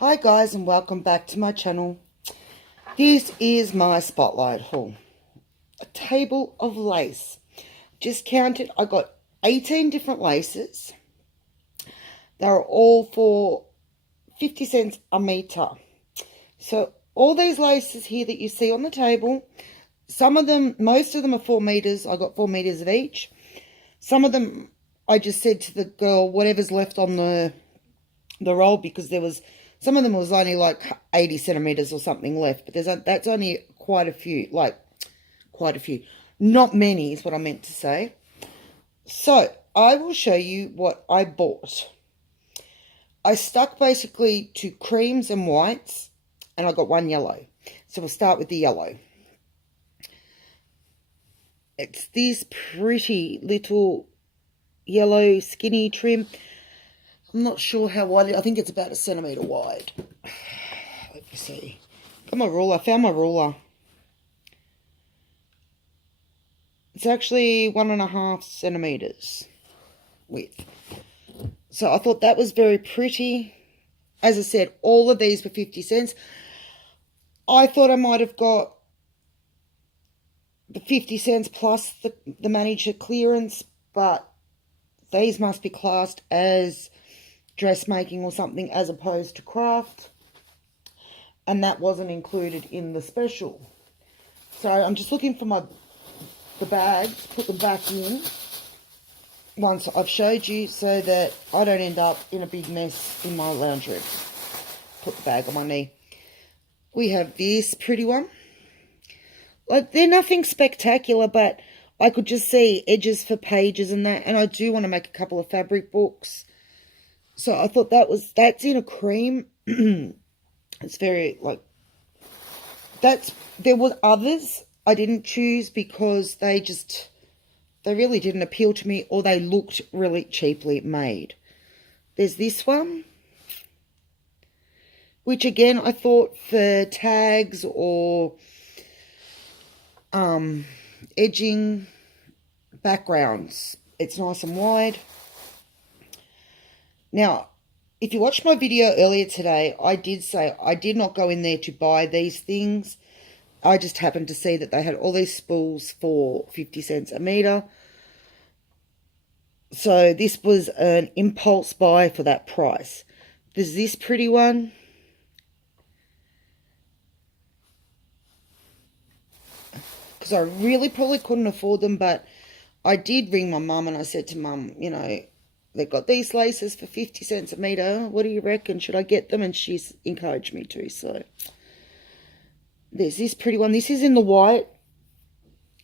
Hi guys, and welcome back to my channel. This is my spotlight haul. A table of lace. Just counted, I got 18 different laces. They're all for 50 cents a meter. So all these laces here that you see on the table, most of them are 4 meters. I got 4 meters of each. Some of them, I just said to the girl, whatever's left on the roll, because some of them was only like 80 centimeters or something left, but that's only quite a few, not many is what I meant to say. So I will show you what I bought. I stuck basically to creams and whites, and I got one yellow. So we'll start with the yellow. It's this pretty little yellow skinny trim. I'm not sure how wide. I think it's about 1 centimeter wide. Let me see. Got my ruler. I found my ruler. It's actually 1.5 centimeters width. So I thought that was very pretty. As I said, all of these were 50 cents. I thought I might have got the 50 cents plus the manager clearance, but these must be classed as dressmaking or something as opposed to craft, and that wasn't included in the special. So I'm just looking for the bags, put them back in once I've showed you, so that I don't end up in a big mess in my lounge room. Put the bag on my knee. We have this pretty one. Like, they're nothing spectacular, but I could just see edges for pages and that, and I do want to make a couple of fabric books. So I thought that's in a cream. It's very, there were others I didn't choose because they really didn't appeal to me, or they looked really cheaply made. There's this one, which again, I thought for tags or edging backgrounds, it's nice and wide. Now, if you watched my video earlier today, I did say I did not go in there to buy these things. I just happened to see that they had all these spools for 50 cents a meter. So this was an impulse buy for that price. There's this pretty one. Because I really probably couldn't afford them, but I did ring my mum and I said to mum, you know, they've got these laces for 50 cents a meter. What do you reckon? Should I get them? And she's encouraged me to. So there's this pretty one. This is in the white.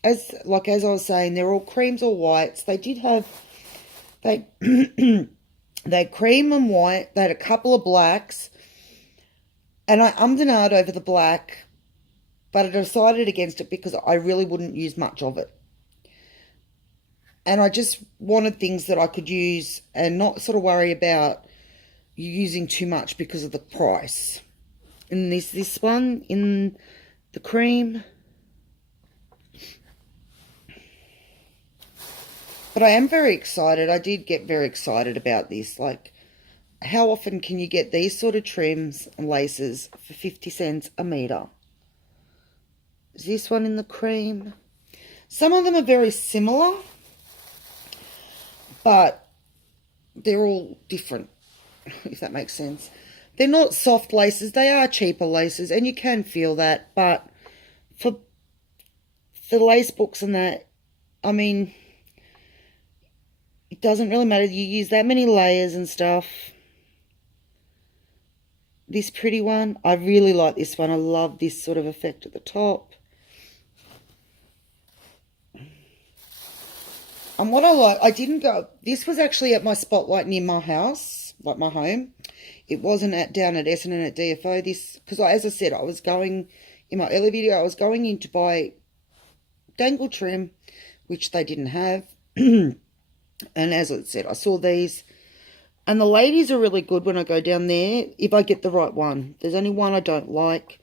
As I was saying, they're all creams or whites. They did have, they cream and white. They had a couple of blacks. And I ummed and ahed over the black, but I decided against it because I really wouldn't use much of it. And I just wanted things that I could use and not sort of worry about using too much because of the price. And there's this one in the cream. But I am very excited. I did get very excited about this. Like, how often can you get these sort of trims and laces for 50 cents a meter? Is this one in the cream? Some of them are very similar, but they're all different, if that makes sense. They're not soft laces. They are cheaper laces, and you can feel that. But for lace books and that, I mean, it doesn't really matter. You use that many layers and stuff. This pretty one, I really like this one. I love this sort of effect at the top. And what I like, this was actually at my spotlight near my house, like my home. It wasn't down at Essendon at DFO. Because as I said, I was going, in my earlier video, I was going in to buy dangle trim, which they didn't have. And as I said, I saw these. And the ladies are really good when I go down there, if I get the right one. There's only one I don't like,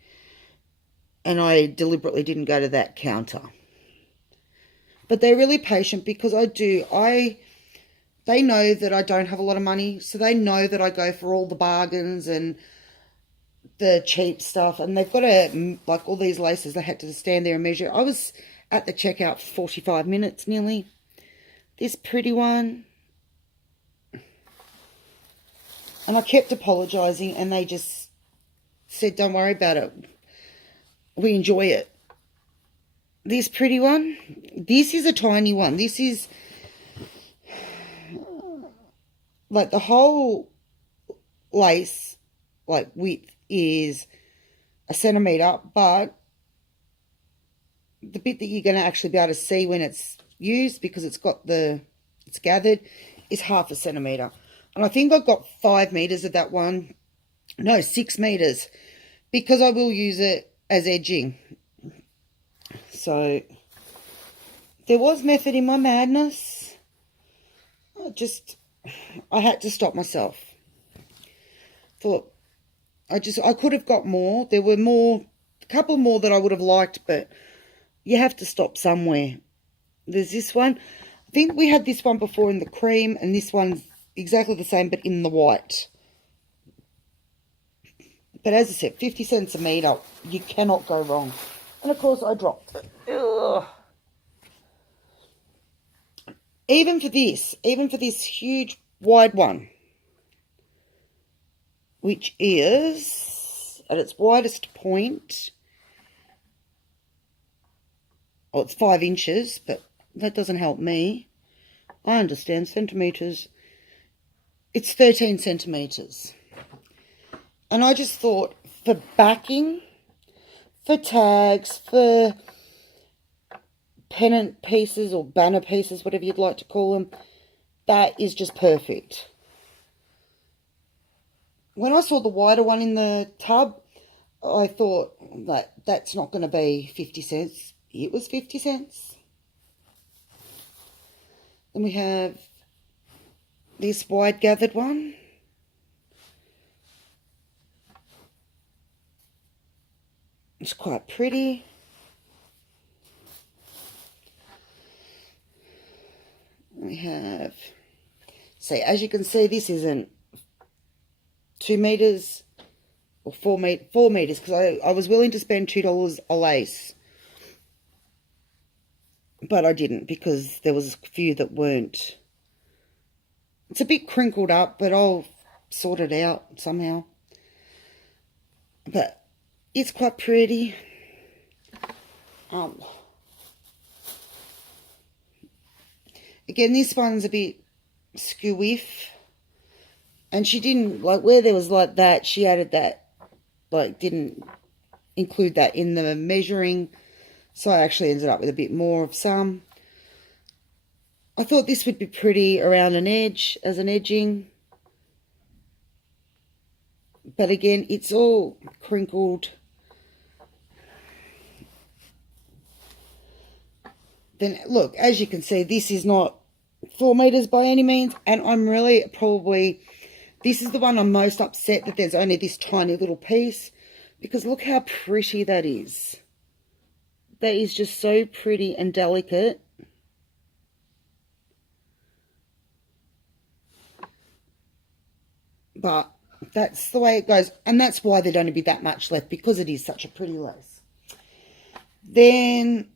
and I deliberately didn't go to that counter. But they're really patient because they know that I don't have a lot of money, so they know that I go for all the bargains, and the cheap stuff, and they've got a, like all these laces, they had to stand there and measure. I was at the checkout for 45 minutes nearly. This pretty one. And I kept apologising, and they just said, don't worry about it. We enjoy it. This pretty one. This is a tiny one. This is like the whole lace, like width is a centimetre, but the bit that you're going to actually be able to see when it's used, because it's gathered, is half a centimetre. And I think I've got 5 meters of that one. No, 6 meters. Because I will use it as edging. So, there was method in my madness. I had to stop myself. Thought, I could have got more. There were a couple more that I would have liked, but you have to stop somewhere. There's this one. I think we had this one before in the cream, and this one's exactly the same, but in the white. But as I said, 50 cents a metre, you cannot go wrong. And of course, I dropped it. Ugh. Even for this huge wide one, which is at its widest point, oh, it's 5 inches, but that doesn't help me. I understand centimetres. It's 13 centimetres. And I just thought, for backing, for tags, for pennant pieces or banner pieces, whatever you'd like to call them, that is just perfect. When I saw the wider one in the tub, I thought that's not going to be 50 cents. It was 50 cents. Then we have this wide gathered one. It's quite pretty. We have, see, as you can see, this isn't 2 meters or 4 meters, because I was willing to spend $2 a lace, but I didn't, because there was a few that weren't. It's a bit crinkled up, but I'll sort it out somehow. But it's quite pretty. Again, this one's a bit skewiff. And she didn't, like, where there was like that, she added that, like, didn't include that in the measuring. So I actually ended up with a bit more of some. I thought this would be pretty around an edge as an edging. But again, it's all crinkled. Then, look, as you can see, this is not 4 meters by any means. And I'm really probably, this is the one I'm most upset that there's only this tiny little piece. Because look how pretty that is. That is just so pretty and delicate. But that's the way it goes. And that's why there'd only be that much left, because it is such a pretty lace. Then,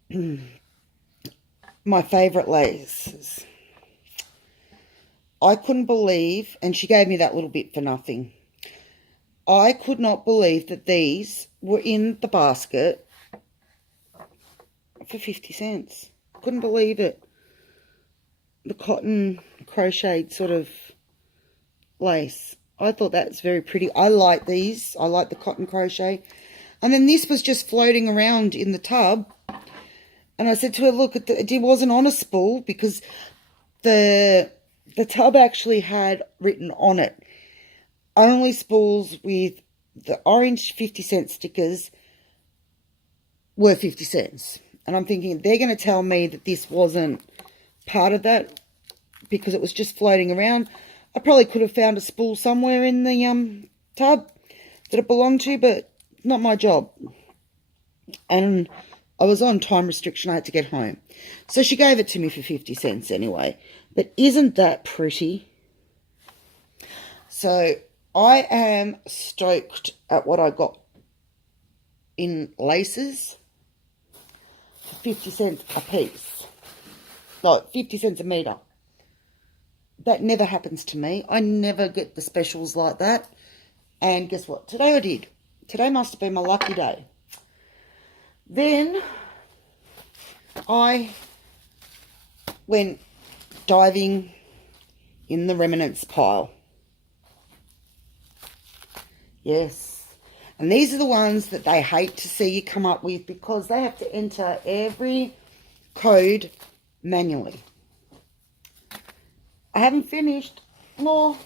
my favourite laces. I couldn't believe, and she gave me that little bit for nothing. I could not believe that these were in the basket for 50 cents. Couldn't believe it. The cotton crocheted sort of lace. I thought that's very pretty. I like these. I like the cotton crochet. And then this was just floating around in the tub. And I said to her, look, it wasn't on a spool, because the tub actually had written on it, only spools with the orange 50-cent stickers were 50 cents. And I'm thinking, they're going to tell me that this wasn't part of that because it was just floating around. I probably could have found a spool somewhere in the tub that it belonged to, but not my job. And I was on time restriction. I had to get home. So she gave it to me for 50 cents anyway. But isn't that pretty? So I am stoked at what I got in laces for 50 cents a piece. Like 50 cents a metre. That never happens to me. I never get the specials like that. And guess what? Today I did. Today must have been my lucky day. Then I went diving in the remnants pile. Yes. And these are the ones that they hate to see you come up with because they have to enter every code manually. I haven't finished. More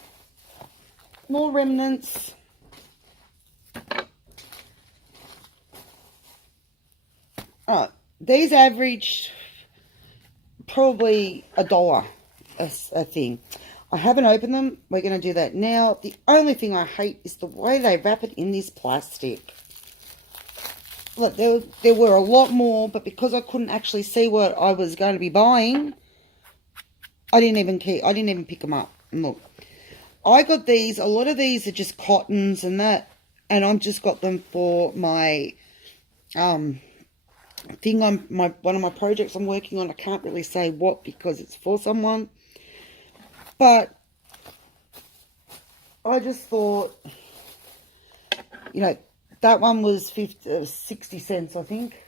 remnants. Alright, these averaged probably $1 a thing. I haven't opened them. We're going to do that now. The only thing I hate is the way they wrap it in this plastic. Look, there were a lot more, but because I couldn't actually see what I was going to be buying, I didn't even pick them up. And look, I got these. A lot of these are just cottons and that, and I've just got them for my thing on one of my projects I'm working on. I can't really say what because it's for someone. But I just thought, you know, that one was 60 cents, I think.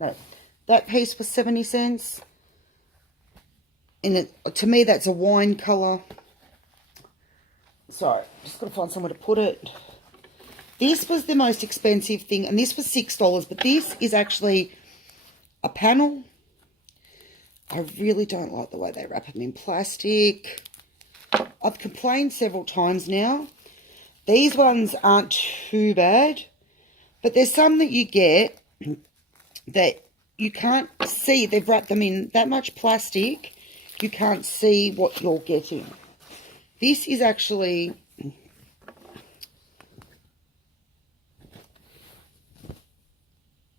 No, that piece was 70 cents. And to me, that's a wine colour. Sorry, just got to find somewhere to put it. This was the most expensive thing, and this was $6. But this is actually a panel. I really don't like the way they wrap them in plastic. I've complained several times now. These ones aren't too bad, but there's some that you get that you can't see. They've wrapped them in that much plastic, you can't see what you're getting. This is actually...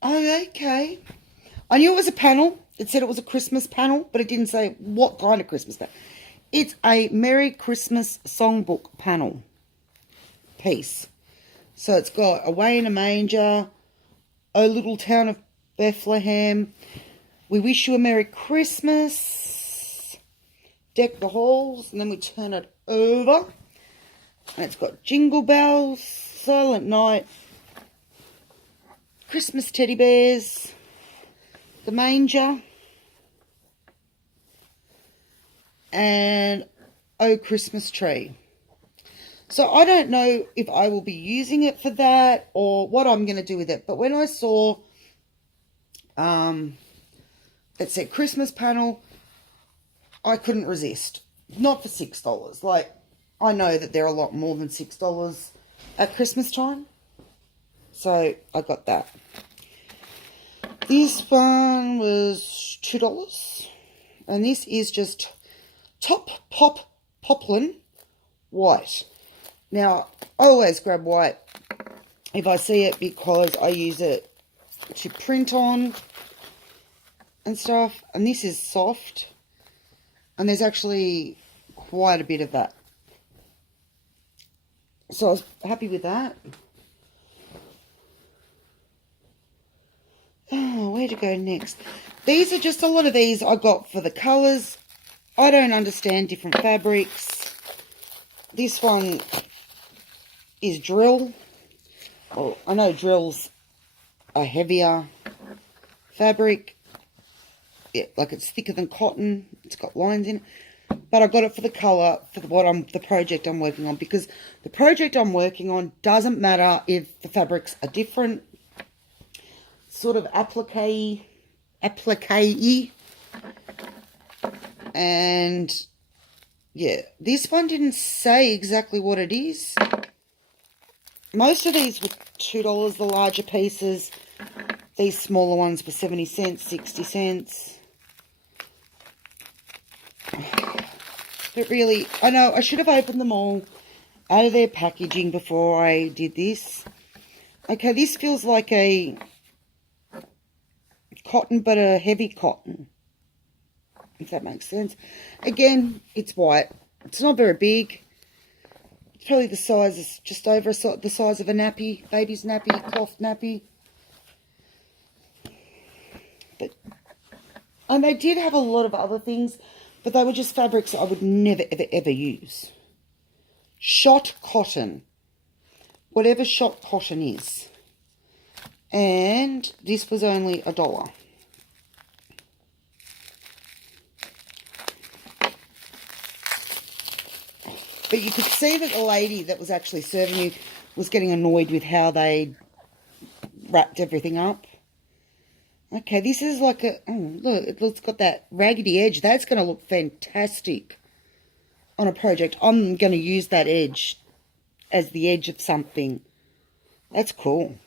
Oh, okay. I knew it was a panel. It said it was a Christmas panel, but it didn't say what kind of Christmas panel. It's a Merry Christmas songbook panel piece. So it's got Away in a Manger, O Little Town of Bethlehem, We Wish You a Merry Christmas, Deck the Halls, and then we turn it over. And it's got Jingle Bells, Silent Night, Christmas Teddy Bears, the Manger, and Oh Christmas Tree. So I don't know if I will be using it for that or what I'm going to do with it. But when I saw it said Christmas panel, I couldn't resist. Not for $6. Like, I know that they're a lot more than $6 at Christmas time. So I got that. This one was $2. And this is just Top Pop Poplin White. Now, I always grab white if I see it because I use it to print on and stuff. And this is soft. And there's actually quite a bit of that. So I was happy with that. Oh, where to go next? These are just a lot of these I got for the colours. I don't understand different fabrics. This one is drill. Well, I know drills are heavier fabric. Yeah, like it's thicker than cotton. It's got lines in it. But I got it for the colour for the project I'm working on, because the project I'm working on doesn't matter if the fabrics are different. Sort of applique-y. And yeah, this one didn't say exactly what it is. Most of these were $2, the larger pieces. These smaller ones were 70 cents, 60 cents. But really, I know I should have opened them all out of their packaging before I did this. Okay, this feels like a cotton, but a heavy cotton, if that makes sense. Again, it's white. It's not very big. probably the size is just over the size of a nappy, baby's nappy, cloth nappy. But, and they did have a lot of other things, but they were just fabrics I would never, ever, ever use. Shot cotton. Whatever shot cotton is. And this was only $1. But you could see that the lady that was actually serving you was getting annoyed with how they wrapped everything up. Okay, this is like a... Oh, look, it's got that raggedy edge. That's going to look fantastic on a project. I'm going to use that edge as the edge of something. That's cool.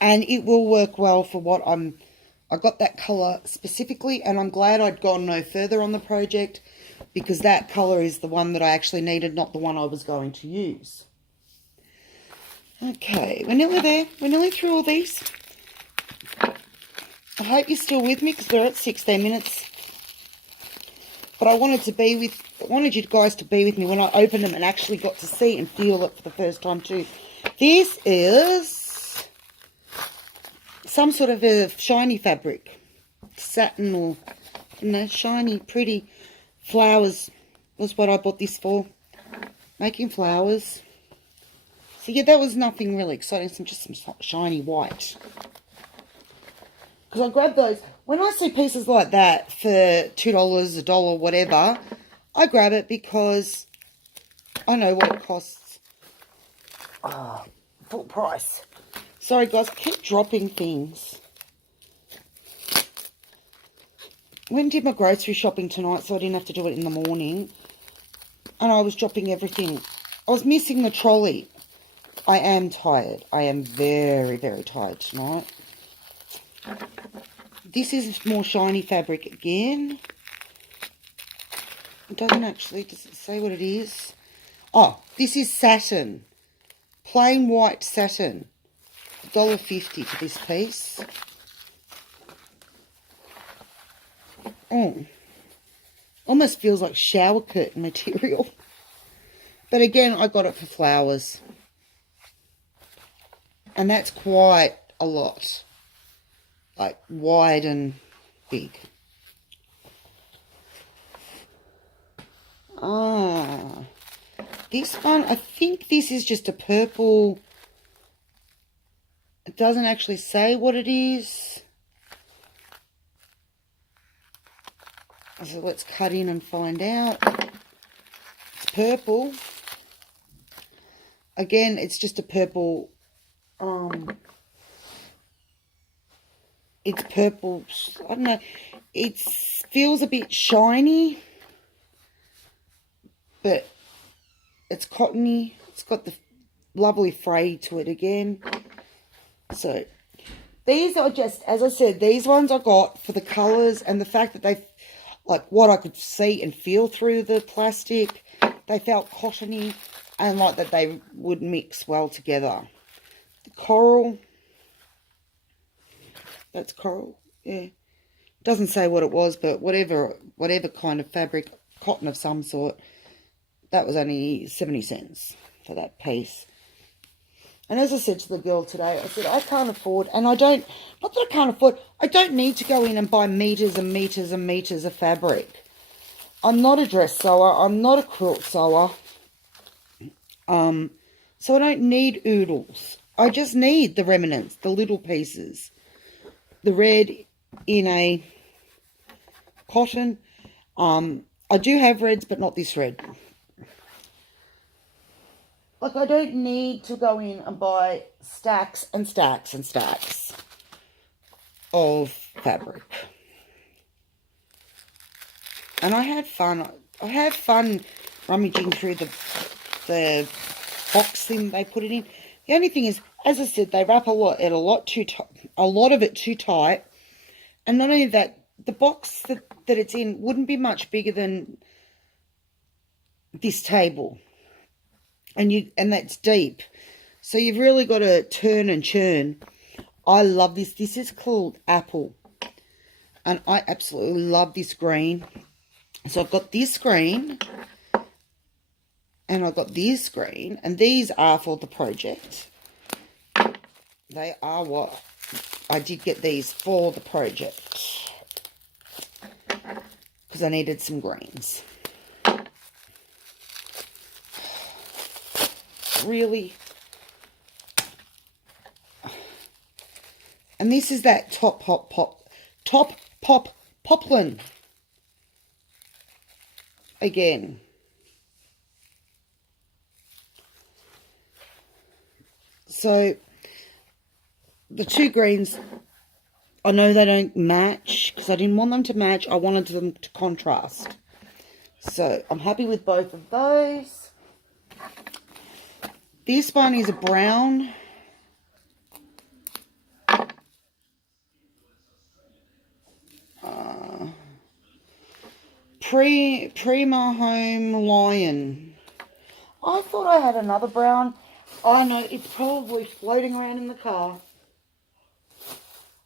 And it will work well for what I got that colour specifically, and I'm glad I'd gone no further on the project, because that colour is the one that I actually needed, not the one I was going to use. Okay, we're nearly there. We're nearly through all these. I hope you're still with me, because they're at 16 minutes. But I wanted you guys to be with me when I opened them and actually got to see and feel it for the first time too. This is some sort of a shiny fabric. Satin or, you know, shiny, pretty. Flowers was what I bought this for. Making flowers. So yeah, that was nothing really exciting. Just some shiny white. Because I grabbed those. When I see pieces like that for $2, $1, whatever, I grab it because I know what it costs. Ah, full price. Sorry guys, I keep dropping things. Went and did my grocery shopping tonight, so I didn't have to do it in the morning. And I was dropping everything. I was missing the trolley. I am tired. I am very, very tired tonight. This is more shiny fabric again. It doesn't actually, does it say what it is? Oh, this is satin. Plain white satin. $1.50 for this piece. Oh, almost feels like shower curtain material. But again, I got it for flowers. And that's quite a lot. Like wide and big. Ah, this one, I think this is just a purple. It doesn't actually say what it is. So let's cut in and find out. It's purple. Again, it's just a purple. It's purple. I don't know. It feels a bit shiny, but it's cottony. It's got the lovely fray to it again. So these are just, as I said, these ones I got for the colours and the fact that they, like what I could see and feel through the plastic. They felt cottony and like that they would mix well together. The coral. That's coral, yeah. Doesn't say what it was, but whatever kind of fabric, cotton of some sort, that was only 70 cents for that piece. And as I said to the girl today, I said, I can't afford, and I don't, not that I can't afford, I don't need to go in and buy meters and meters and meters of fabric. I'm not a dress sewer, I'm not a quilt sewer, so I don't need oodles. I just need the remnants, the little pieces. The red in a cotton. I do have reds, but not this red. Like, I don't need to go in and buy stacks and stacks and stacks of fabric. And I had fun. I have fun rummaging through the box thing they put it in. The only thing is, as I said, they wrap a lot of it too tight. And not only that, the box that it's in wouldn't be much bigger than this table. And that's deep. So you've really got to turn and churn. I love this. This is called Apple. And I absolutely love this green. So I've got this green. And I got this green, and these are for the project. They are what I did get these for the project because I needed some greens. Really. And this is that Top Pop Poplin again. So the two greens, I know they don't match because I didn't want them to match. I wanted them to contrast. So I'm happy with both of those. This one is a brown. Prima Home Lion. I thought I had another brown. I know, it's probably floating around in the car.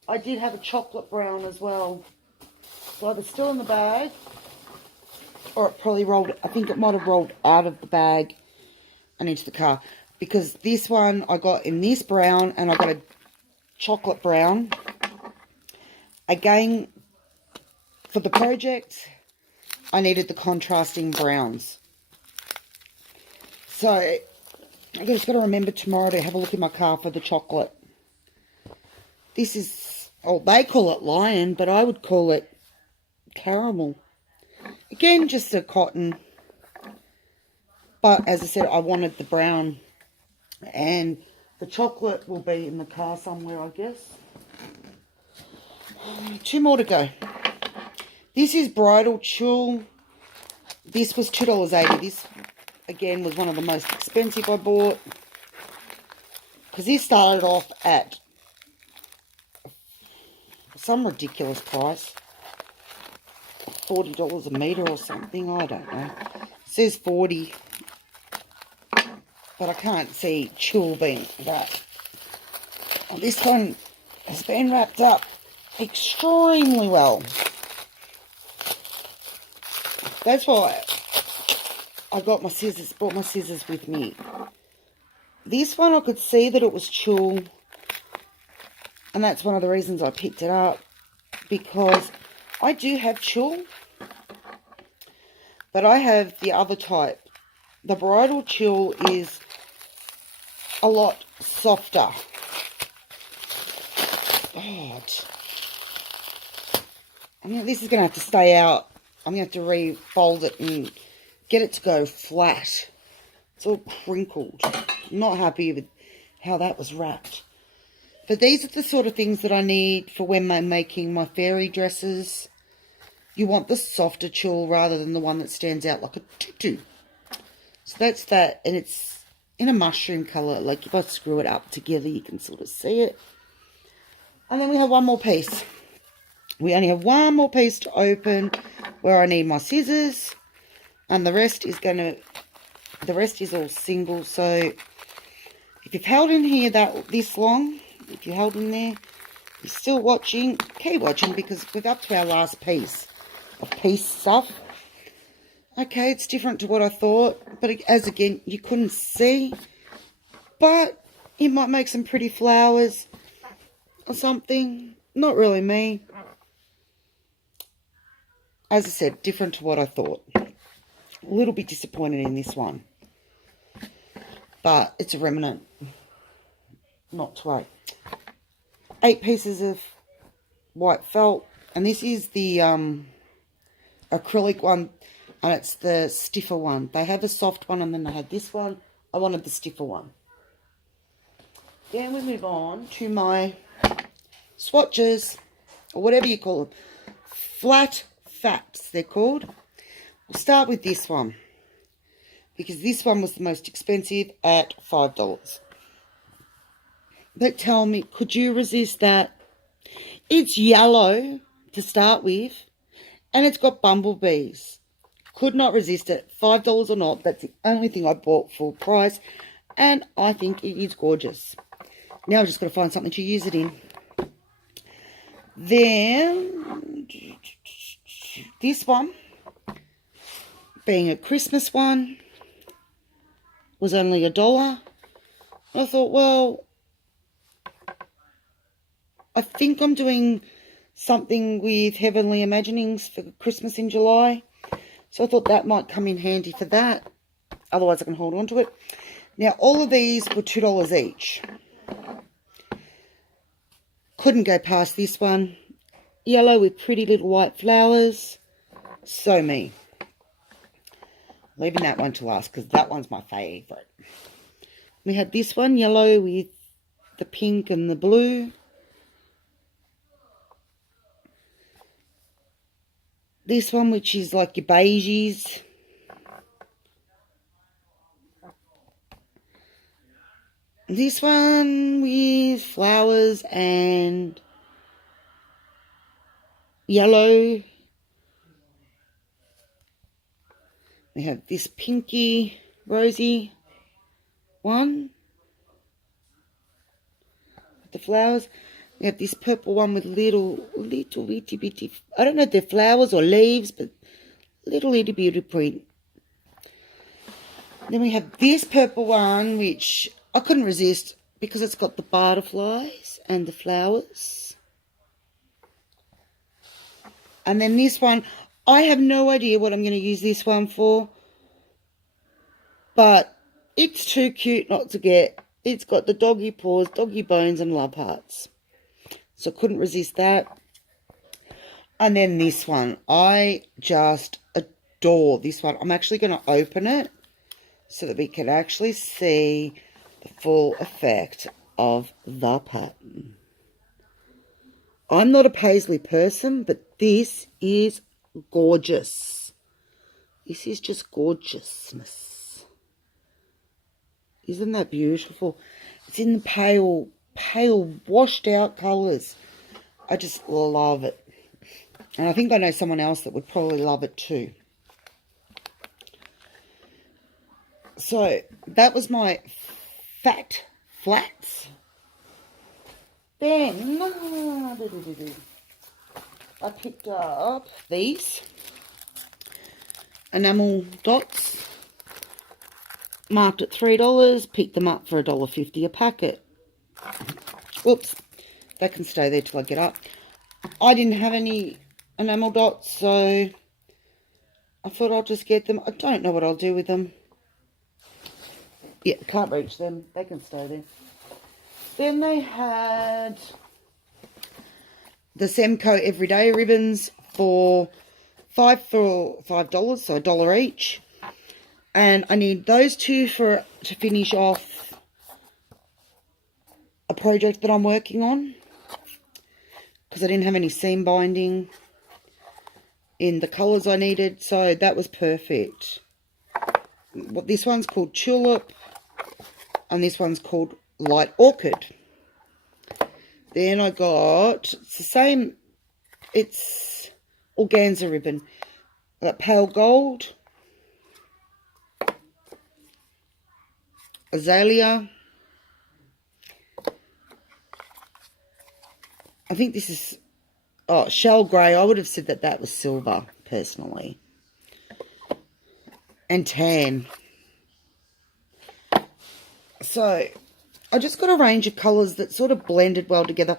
I did have a chocolate brown as well. So either still in the bag, or it probably rolled, I think it might have rolled out of the bag and into the car. Because this one I got in this brown, and I got a chocolate brown. Again, for the project, I needed the contrasting browns. So, I just got to remember tomorrow to have a look in my car for the chocolate. This is, oh, they call it lion, but I would call it caramel. Again, just a cotton. But, as I said, I wanted the brown. And the chocolate will be in the car somewhere, I guess. 2 more to go. This is Bridal Tulle. This was $2.80. This, again, was one of the most expensive I bought. Because this started off at some ridiculous price. $40 a metre or something. I don't know. It says 40. But I can't see tulle being that. Oh, this one has been wrapped up extremely well. That's why I got my scissors, brought my scissors with me. This one I could see that it was tulle. And that's one of the reasons I picked it up. Because I do have tulle. But I have the other type. The Bridal Tulle is a lot softer. God. I mean, this is going to have to stay out. I'm going to have to refold it and get it to go flat. It's all crinkled. I'm not happy with how that was wrapped. But these are the sort of things that I need for when I'm making my fairy dresses. You want the softer tulle rather than the one that stands out like a tutu. So that's that. And it's in a mushroom colour. Like if I screw it up together, you can sort of see it. And then we have one more piece. We only have one more piece to open where I need my scissors. And the rest is all single. So if you've held in here this long, if you held in there, you're still watching, keep watching because we're up to our last piece of piece stuff. Okay, it's different to what I thought. But as again, you couldn't see. But it might make some pretty flowers or something. Not really me. As I said, different to what I thought. A little bit disappointed in this one. But it's a remnant. Not to worry. 8 pieces of white felt. And this is the acrylic one. And it's the stiffer one. They have a soft one and then they had this one. I wanted the stiffer one. Then we move on to my swatches. Or whatever you call them. Flat Facts, they're called. We'll start with this one. Because this one was the most expensive at $5. But tell me, could you resist that? It's yellow to start with. And it's got bumblebees. Could not resist it. $5 or not, that's the only thing I bought full price. And I think it is gorgeous. Now I've just got to find something to use it in. Then, this one, being a Christmas one. was only $1. I thought, well, I think I'm doing something with Heavenly Imaginings for Christmas in July. So I thought that might come in handy for that. Otherwise, I can hold on to it. Now, all of these were $2 each. Couldn't go past this one. Yellow with pretty little white flowers. So me. Leaving that one to last because that one's my favourite. We had this one, yellow with the pink and the blue. This one, which is like your beiges. This one with flowers and yellow. We have this pinky, rosy one with the flowers. We have this purple one with little itty bitty, I don't know if they're flowers or leaves, but little itty bitty print. Then we have this purple one, which I couldn't resist because it's got the butterflies and the flowers. And then this one, I have no idea what I'm going to use this one for, but it's too cute not to get. It's got the doggy paws, doggy bones, and love hearts. So I couldn't resist that. And then this one, I just adore this one. I'm actually going to open it so that we can actually see the full effect of the pattern. I'm not a paisley person, but this is gorgeous. This is just gorgeousness. Isn't that beautiful? It's in the pale washed out colours. I just love it. And I think I know someone else that would probably love it too. So that was my fat flats. Then I picked up these enamel dots, marked at $3, picked them up for $1.50 a packet. Whoops, they can stay there till I get up. I didn't have any enamel dots, so I thought I'll just get them. I don't know what I'll do with them. Yeah, can't reach them. They can stay there. Then they had the Semco Everyday ribbons for $5, so $1 each. And I need those two to finish off a project that I'm working on, because I didn't have any seam binding in the colours I needed, so that was perfect. This one's called Tulip, and this one's called Light Orchid. Then I got, it's the same, it's organza ribbon. I got Pale Gold, Azalea. I think this is, shell grey. I would have said that that was silver, personally. And tan. So, I just got a range of colours that sort of blended well together.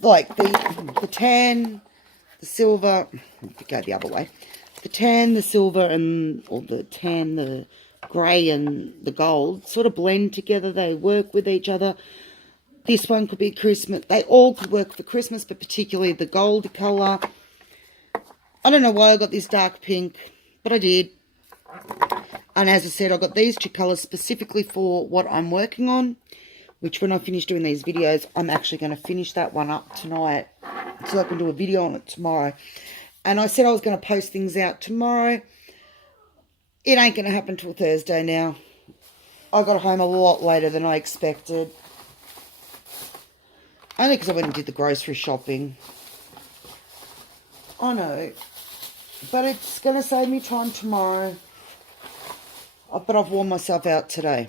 Like the tan, the silver, if you go the other way. The tan, the silver, or the tan, the grey and the gold sort of blend together. They work with each other. This one could be Christmas. They all could work for Christmas, but particularly the gold colour. I don't know why I got this dark pink, but I did. And as I said, I got these two colours specifically for what I'm working on, which when I finish doing these videos, I'm actually going to finish that one up tonight so I can do a video on it tomorrow. And I said I was going to post things out tomorrow. It ain't going to happen till Thursday now. I got home a lot later than I expected. Only because I went and did the grocery shopping. I know. But it's going to save me time tomorrow. But I've worn myself out today.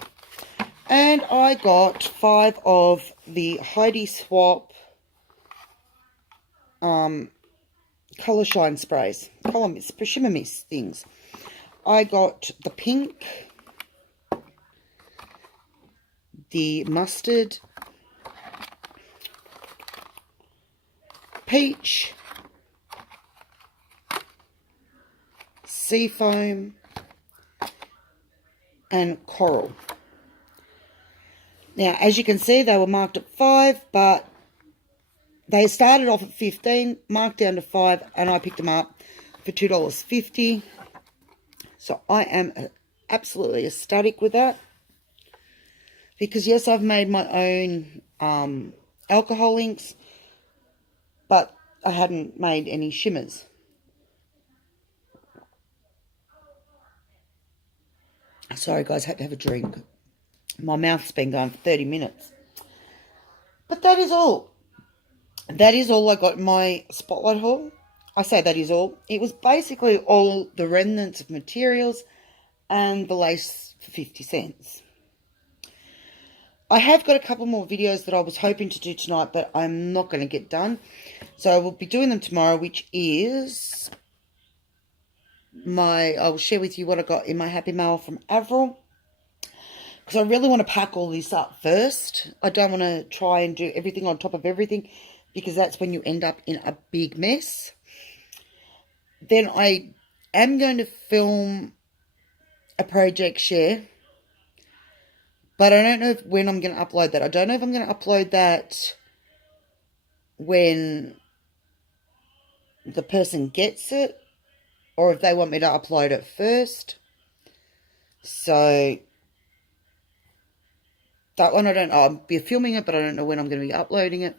And I got 5 of the Heidi Swap Colour Shine sprays. Shimmer Mist things. I got the pink, the mustard, peach, seafoam, and coral. Now, as you can see, they were marked at 5, but they started off at 15, marked down to 5, and I picked them up for $2.50. So I am absolutely ecstatic with that. Because, yes, I've made my own alcohol inks, but I hadn't made any shimmers. Sorry, guys, I had to have a drink. My mouth's been going for 30 minutes. But that is all. That is all I got in my Spotlight haul. I say that is all. It was basically all the remnants of materials and the lace for 50 cents. I have got a couple more videos that I was hoping to do tonight, but I'm not going to get done. So I will be doing them tomorrow, which is I will share with you what I got in my Happy Mail from Avril. Because I really want to pack all this up first. I don't want to try and do everything on top of everything, because that's when you end up in a big mess. Then I am going to film a project share, but I don't know when I'm going to upload that. I don't know if I'm going to upload that when the person gets it, or if they want me to upload it first. So that one I don't know. I'll be filming it, but I don't know when I'm going to be uploading it.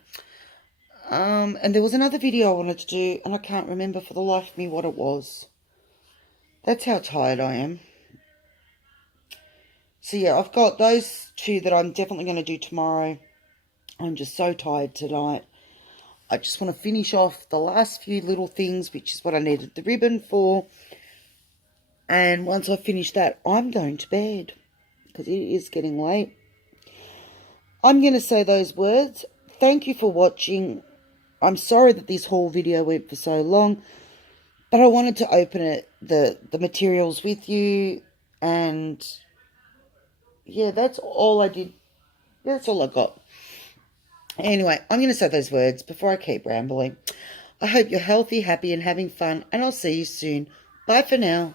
And there was another video I wanted to do, and I can't remember for the life of me what it was. That's how tired I am. So yeah, I've got those two that I'm definitely going to do tomorrow. I'm just so tired tonight. I just want to finish off the last few little things, which is what I needed the ribbon for. And once I finish that, I'm going to bed, because it is getting late. I'm going to say those words. Thank you for watching. I'm sorry that this haul video went for so long, but I wanted to open it, the materials with you, and yeah, that's all I did. That's all I got. Anyway, I'm going to say those words before I keep rambling. I hope you're healthy, happy, and having fun, and I'll see you soon. Bye for now.